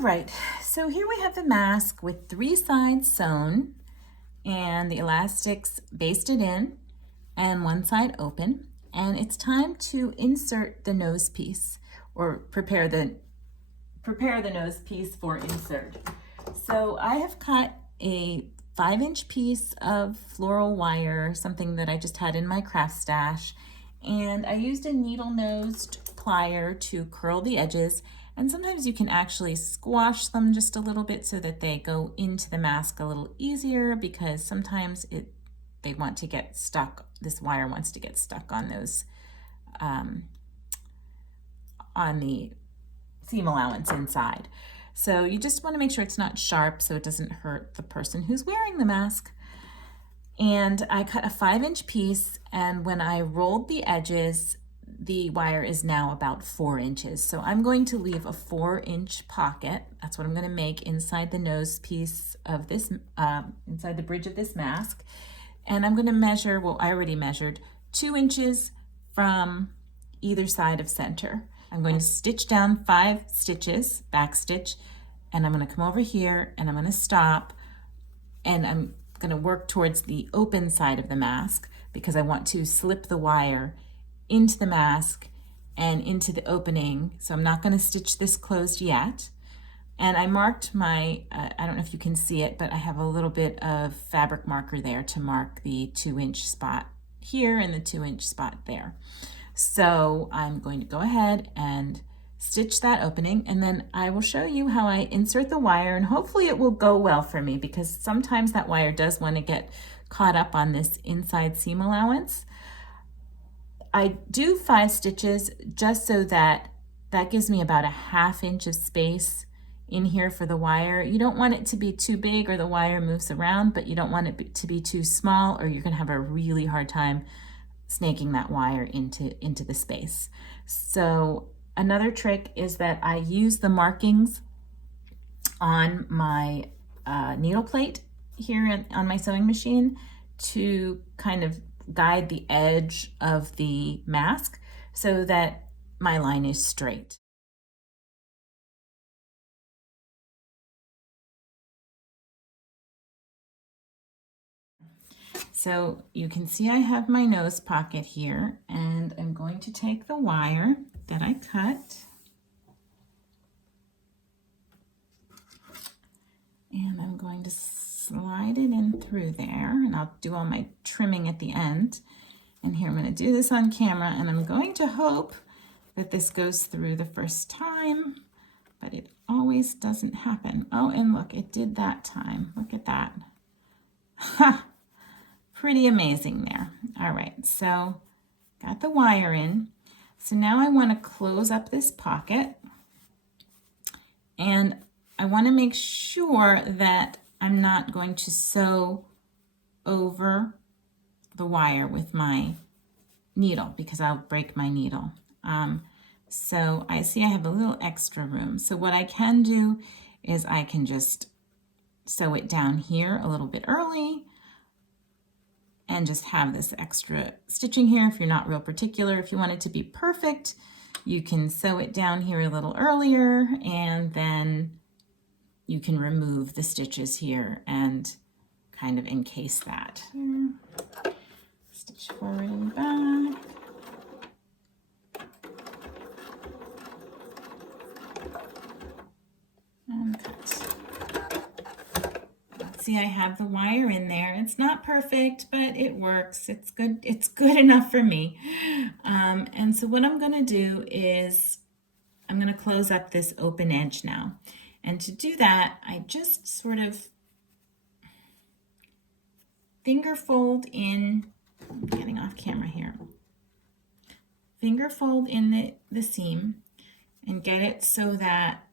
All right, so here we have the mask with 3 sides sewn and the elastics basted in and one side open. And it's time to insert the nose piece or prepare the nose piece for insert. So I have cut a 5-inch piece of floral wire, something that I just had in my craft stash, and I used a needle-nosed plier to curl the edges, and sometimes you can actually squash them just a little bit so that they go into the mask a little easier, because sometimes they want to get stuck, this wire wants to get stuck on those on the seam allowance inside. So you just want to make sure it's not sharp so it doesn't hurt the person who's wearing the mask. And I cut a 5-inch piece, and when I rolled the edges, the wire is now about 4 inches. So I'm going to leave a 4-inch pocket. That's what I'm going to make inside the nose piece of this, inside the bridge of this mask. And I'm going to measure, well, I already measured 2 inches from either side of center. I'm going to stitch down 5 stitches, back stitch, and I'm going to come over here and I'm going to stop, and I'm going to work towards the open side of the mask because I want to slip the wire into the mask and into the opening. So I'm not going to stitch this closed yet. And I marked my, I don't know if you can see it, but I have a little bit of fabric marker there to mark the 2-inch spot here and the 2-inch spot there. So I'm going to go ahead and stitch that opening, and then I will show you how I insert the wire, and hopefully it will go well for me because sometimes that wire does want to get caught up on this inside seam allowance. I do 5 stitches just so that gives me about a 1/2 inch of space in here for the wire. You don't want it to be too big or the wire moves around, but you don't want it to be too small or you're going to have a really hard time snaking that wire into the space. So another trick is that I use the markings on my needle plate here on my sewing machine to kind of guide the edge of the mask so that my line is straight. So you can see I have my nose pocket here, and I'm going to take the wire that I cut and I'm going to slide it in through there, and I'll do all my trimming at the end. And here I'm going to do this on camera, and I'm going to hope that this goes through the first time, but it always doesn't happen. Oh, and look, it did that time. Look at that. Ha! Pretty amazing there. All right, so got the wire in. So now I want to close up this pocket, and I want to make sure that I'm not going to sew over the wire with my needle because I'll break my needle. So I see I have a little extra room. So what I can do is I can just sew it down here a little bit early and just have this extra stitching here if you're not real particular. If you want it to be perfect, you can sew it down here a little earlier, and then you can remove the stitches here and kind of encase that. Stitch forward and back. And cut. See, I have the wire in there. It's not perfect, but it works. It's good. It's good enough for me. And so what I'm going to do is I'm going to close up this open edge now. And to do that, I just sort of finger fold in, I'm getting off camera here, finger fold in the seam and get it so that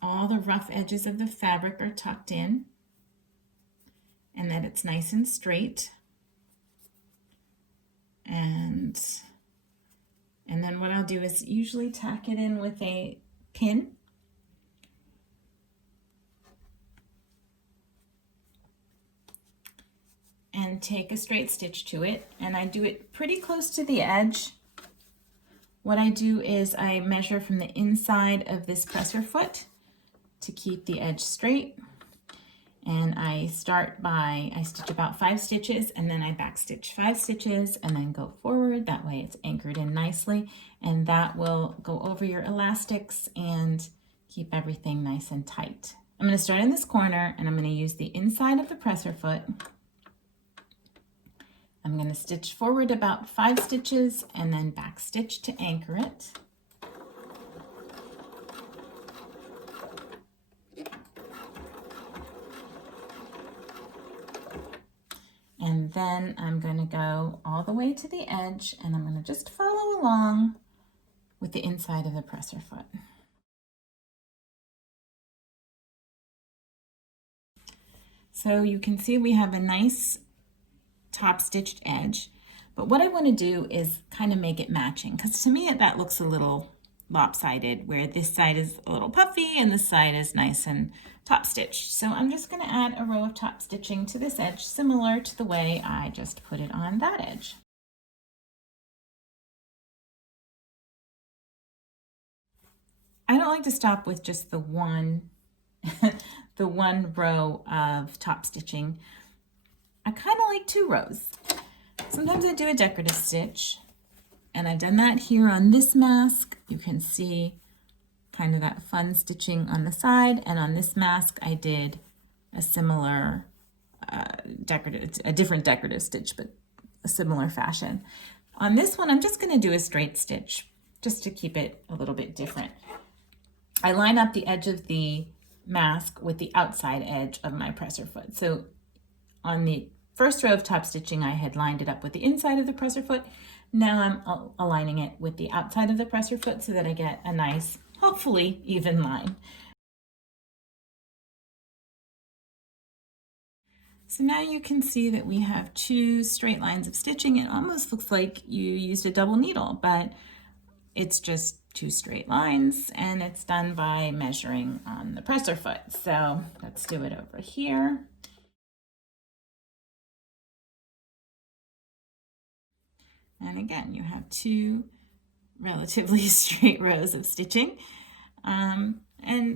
all the rough edges of the fabric are tucked in and that it's nice and straight. And then what I'll do is usually tack it in with a pin. And take a straight stitch to it, and I do it pretty close to the edge. What I do is I measure from the inside of this presser foot to keep the edge straight. And I start by, I stitch about 5 stitches and then I back stitch 5 stitches and then go forward. That way it's anchored in nicely, and that will go over your elastics and keep everything nice and tight. I'm going to start in this corner and I'm going to use the inside of the presser foot. I'm going to stitch forward about 5 stitches and then back stitch to anchor it. And then I'm going to go all the way to the edge and I'm going to just follow along with the inside of the presser foot. So you can see we have a nice top stitched edge, but what I want to do is kind of make it matching, because to me that looks a little lopsided, where this side is a little puffy and this side is nice and top stitched. So I'm just going to add a row of top stitching to this edge, similar to the way I just put it on that edge. I don't like to stop with just the one the one row of top stitching. I kind of like 2 rows. Sometimes I do a decorative stitch, and I've done that here on this mask. You can see kind of that fun stitching on the side, and on this mask I did a similar a different decorative stitch, but a similar fashion. On this one I'm just going to do a straight stitch just to keep it a little bit different. I line up the edge of the mask with the outside edge of my presser foot. So on the first row of top stitching I had lined it up with the inside of the presser foot. Now I'm aligning it with the outside of the presser foot so that I get a nice, hopefully even line. So now you can see that we have 2 straight lines of stitching. It almost looks like you used a double needle, but it's just 2 straight lines, and it's done by measuring on the presser foot. So let's do it over here. And again, you have 2 relatively straight rows of stitching, and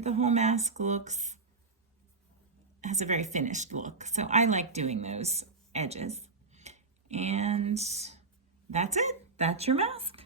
the whole mask has a very finished look. So I like doing those edges. And that's it. That's your mask.